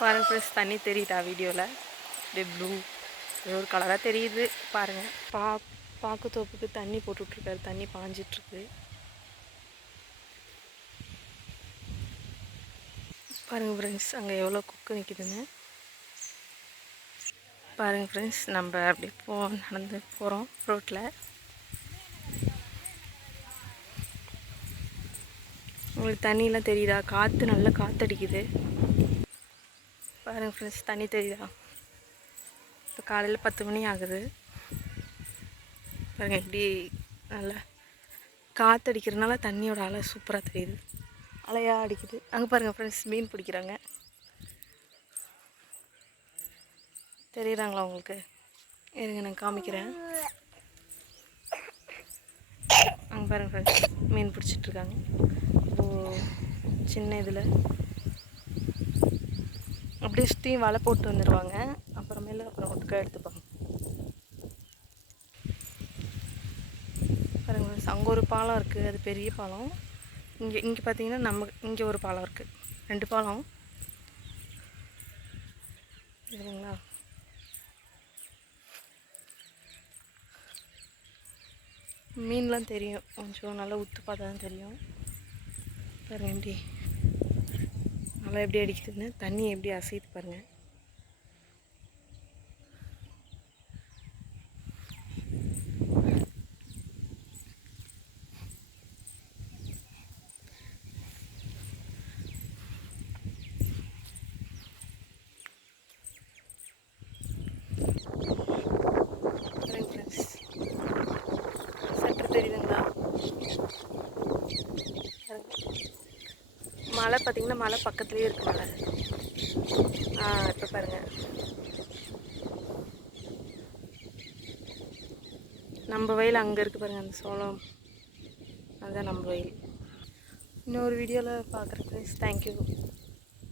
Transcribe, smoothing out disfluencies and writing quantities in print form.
பாருங்கள் ஃப்ரெண்ட்ஸ், தண்ணி தெரியுதா வீடியோவில்? அப்படியே ப்ளூ ஏதோ ஒரு கலராக தெரியுது பாருங்கள். பாக்கு தோப்புக்கு தண்ணி போட்டுட்ருக்காரு, தண்ணி பாஞ்சிட்ருக்கு. பாருங்கள் ஃப்ரெண்ட்ஸ், அங்கே எவ்வளோ கொக்கு நிற்கிதுன்னு பாருங்கள் ஃப்ரெண்ட்ஸ். நம்ம அப்படி நடந்து போகிறோம் ரோட்டில். உங்களுக்கு தண்ணியெலாம் தெரியுதா? காற்று நல்லா காற்றடிக்குது பாருங்கள் ஃப்ரெண்ட்ஸ். தண்ணி தெரியுதா? இப்போ காலையில் 10 மணி ஆகுது. பாருங்கள் எப்படி நல்லா காற்றடிக்கிறதுனால தண்ணியோட அலை சூப்பராக தெரியுது, அலையாக அடிக்குது. அங்கே பாருங்கள் ஃப்ரெண்ட்ஸ், மீன் பிடிக்கிறாங்க. தெரியுறாங்களா உங்களுக்கு? இருங்க நான் காமிக்கிறேன். அங்கே பாருங்கள் ஃப்ரெண்ட்ஸ், மீன் பிடிச்சிட்ருக்காங்க. சின்ன இதில் அப்படியே சுற்றி வலை போட்டு வந்துடுவாங்க. அப்புறம் ஒட்டுக்கா எடுத்துப்பாங்க. பாருங்கள் ஃப்ரெண்ட்ஸ், அங்கே ஒரு பாலம் இருக்குது, அது பெரிய பாலம். இங்கே பார்த்தீங்கன்னா இங்கே ஒரு பாலம் இருக்குது, 2 பாலம் இருக்குங்களா? மீன்லாம் தெரியும், கொஞ்சம் நல்லா உத்து பார்த்தா தான் தெரியும். பாருங்கள் எப்படி நல்லா எப்படி அடிக்குதுன்னு, தண்ணி எப்படி அசையுது பாருங்கள். சற்று தெரியுதுங்களா? மலை பார்த்திங்கன்னா மலை பக்கத்துலேயே இருக்குது மலை. இப்போ பாருங்கள், நம்ம வயல் அங்கே இருக்குது பாருங்கள், அந்த சோளம் அதுதான் நம்ம வயல். இன்னொரு வீடியோவில் பார்க்குறேன் ஃப்ரெண்ட்ஸ். தேங்க்யூ.